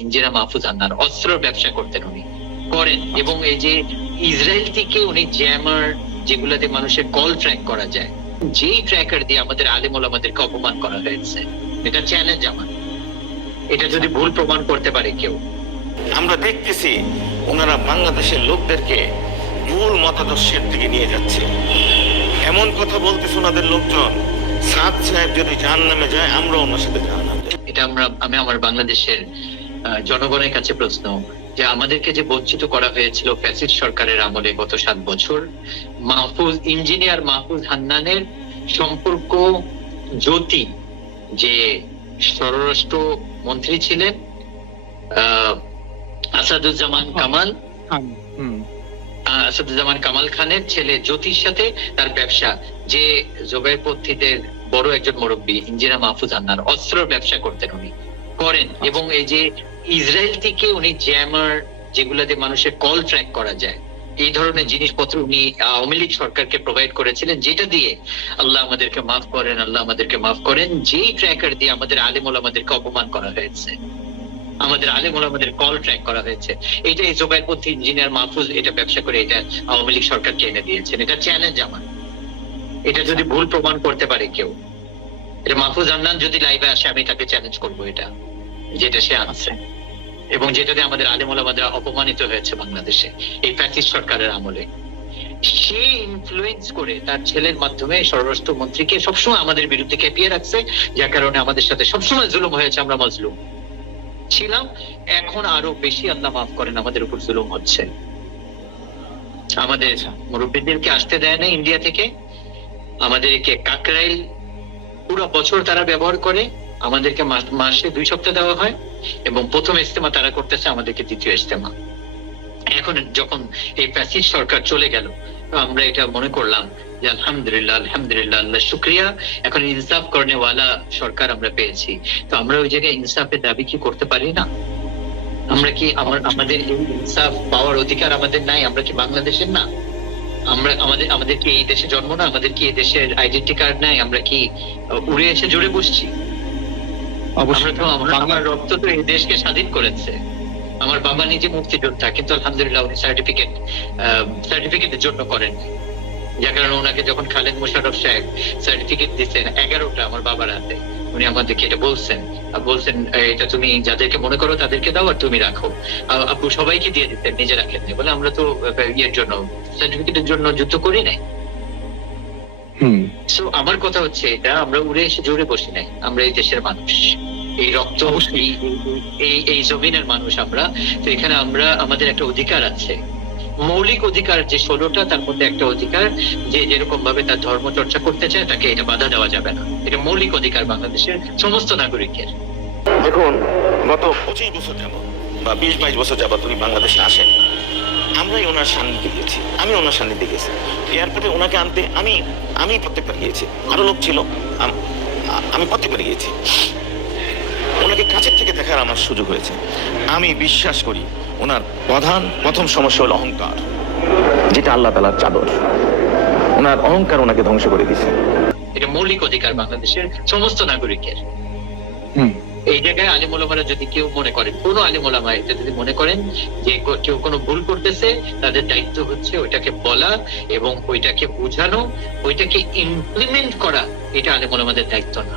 ইঞ্জিরা মাহফুজ আন্নার অস্ত্র ব্যবসা করতেন উনি। করেন। এবং এই যে ইসরায়েল থেকে উনি জ্যামার যেগুলাতে মানুষের কল ট্র্যাক করা যায় যেই ট্র্যাকার দিয়ে আমাদের আলিমুল আমাদেরকে অপমান করা হয়েছে এটা চ্যালেঞ্জ আমার। এটা যদি ভুল প্রমাণ করতে পারে কেউ। আমরা দেখতেছি ওনারা বাংলাদেশের লোকদেরকে ভুল মতাদর্শের দিকে নিয়ে যাচ্ছে। এমন কথা বলতেছে ওনাদের লোকজন সাদ সাহেব যদি জাহান নামে যায় আমরা ওনার সাথে জাহান নামে এটা আমরা আমি আমার বাংলাদেশের জনগণের কাছে প্রশ্ন যে আমাদেরকে যে বঞ্চিত করা হয়েছিল ফ্যাসিড সরকারের আমলে গত সাত বছর মাহফুজ ইঞ্জিনিয়ার মাহফুজ হান্নানের সম্পর্ক জ্যোতি যে স্বরাষ্ট্র মন্ত্রী ছিলেন আসাদুজ্জামান কামাল খান হুম। আসাদুজ্জামান কামাল খানের ছেলে জ্যোতির সাথে তার ব্যবসা যে জোগাইপন্থীদের বড় একজন মুরব্বী ইঞ্জিরা মাহফুজ আন্নার অস্ত্র ব্যবসা করতেন উনি করেন। এবং এই যে ইসরায়েল থেকে উনি জ্যামার যেগুলাতে মানুষের কল ট্র্যাক করা যায়, এই ধরনের জিনিসপত্র উনি আওয়ামী লীগ সরকারকে প্রোভাইড করেছিলেন, যেটা দিয়ে আল্লাহ আমাদেরকে মাফ করেন, আল্লাহ আমাদেরকে মাফ করেন, যেই ট্র্যাকার দিয়ে আমাদের আলিমুল আমাদেরকে অপমান করা হয়েছে। আমাদের আলিমুল আমাদের কল ট্র্যাক করা হয়েছে। এটা এই জোবাইরপন্থী ইঞ্জিনিয়ার মাহফুজ এটা ব্যবসা করে এটা আওয়ামী লীগ সরকারকে এনে দিয়েছেন। এটা চ্যালেঞ্জ আমার। এটা যদি ভুল প্রমাণ করতে পারে কেউ। এটা মাহফুজ আন্নান যদি লাইভে আসে, আমি তাকে চ্যালেঞ্জ করব এটা, যেটা সে আনছে। এবং যেটাতে আমাদের আলিমুল অপমানিত হয়েছে বাংলাদেশে, এই প্যাসিস সরকারের আমলে, সে ইনফ্লুয়েন্স করে তার ছেলের মাধ্যমে স্বরাষ্ট্র মন্ত্রীকে সবসময় আমাদের বিরুদ্ধে খেপিয়ে রাখছে, যার কারণে আমাদের সাথে সবসময় জুলুম হয়েছে, আমরা মজলুম। ছিলাম, এখন আরও বেশি আল্লাহ মাফ করেন, আমাদের উপর জুলুম হচ্ছে। আমাদের মুরব্বীদেরকে আসতে দেয় না ইন্ডিয়া থেকে। আমাদেরকে কাকরাইল পুরো বছর তারা ব্যবহার করে, আমাদেরকে মাসে দুই সপ্তাহ দেওয়া হয়। এবং প্রথম ইস্তেমা তারা করতেছে আমাদেরকে দ্বিতীয় ইস্তেমা এখন যখন এই প্যাসিজ সরকার চলে গেল, আমরা এটা মনে করলাম যে আলহামদুলিল্লাহ আলহামদুলিল্লাহ, আল্লাহ শুক্রিয়া। এখন ইনসাফ করেনেওয়ালা সরকার আমরা পেয়েছি। তো আমরা ওই জায়গায় ইনসাফের দাবি কি করতে পারি না? আমরা কি আমার, আমাদের ইনসাফ পাওয়ার অধিকার আমাদের নাই? আমরা কি বাংলাদেশের না? আমরা, আমাদের আমাদের কি এই দেশে জন্ম না? আমাদের কি এই দেশের আইডেন্টি কার্ড নাই? আমরা কি উড়ে এসে জুড়ে বসছি? অবশ্যই। আমরা- রক্ত তো এই দেশকে স্বাধীন করেছে। আমার বাবা নিজে মুক্তিযোদ্ধা কিন্তু আলহামদুলিল্লাহ উনি সার্টিফিকেট সার্টিফিকেটের জন্য করেন। যার কারণে ওনাকে যখন খালেদ মোশাররফ সাহেব সার্টিফিকেট দিচ্ছেন এগারোটা আমার বাবার হাতে উনি আমাদেরকে এটা বলছেন। বলছেন এটা তুমি যাদেরকে মনে করো তাদেরকে দাও আর তুমি রাখো। আপু সবাইকে দিয়ে দিতেন নিজে রাখেননি বলে আমরা তো ইয়ের জন্য সার্টিফিকেটের জন্য যুদ্ধ করি নাই। হুম। সো আমার কথা হচ্ছে এটা আমরা উড়ে এসে জুড়ে বসি নাই। আমরা এই দেশের মানুষ। এই রক্ত এই- এই এই জমিনের মানুষ আমরা। তো এখানে আমরা আমাদের একটা অধিকার আছে। মৌলিক অধিকার যে ষোলোটা তার মধ্যে একটা অধিকার যে যেরকম ভাবে তার ধর্ম চর্চা করতে চায় তাকে এটা বাধা দেওয়া যাবে না। এটা মৌলিক অধিকার বাংলাদেশের সমস্ত নাগরিকের। দেখুন গত পঁচিশ বছর যাব বা বিশ বাইশ বছর যাবত উনি বাংলাদেশে আসেন। আমরাই ওনার সান্নিধ্যে গিয়েছি। আমি ওনার সান্নিধ্যে গেছি এয়ারপোর্টে ওনাকে আনতে আমি আমি প্রত্যেকবার গিয়েছি। আরও লোক ছিল। আমি প্রত্যেকবার গিয়েছি। কাছের থেকে দেখার আমার সুযোগ হয়েছে। আমি বিশ্বাস করি ওনার প্রধান প্রথম সমস্যা হলো অহংকার যেটা আল্লাহ তালার চাদর। ওনার অহংকার ওনাকে ধ্বংস করে দিয়েছে। এটা মৌলিক অধিকার বাংলাদেশের সমস্ত নাগরিকের। এই জায়গায় আলিমুলামারা যদি কেউ মনে করেন কোনো আলিমুলামা এটা যদি মনে করেন যে কেউ কোনো ভুল করতেছে তাদের দায়িত্ব হচ্ছে ওইটাকে বলা এবং ওইটাকে বোঝানো ওইটাকে ইমপ্লিমেন্ট করা এটা আলিমুলামাদের দায়িত্ব না।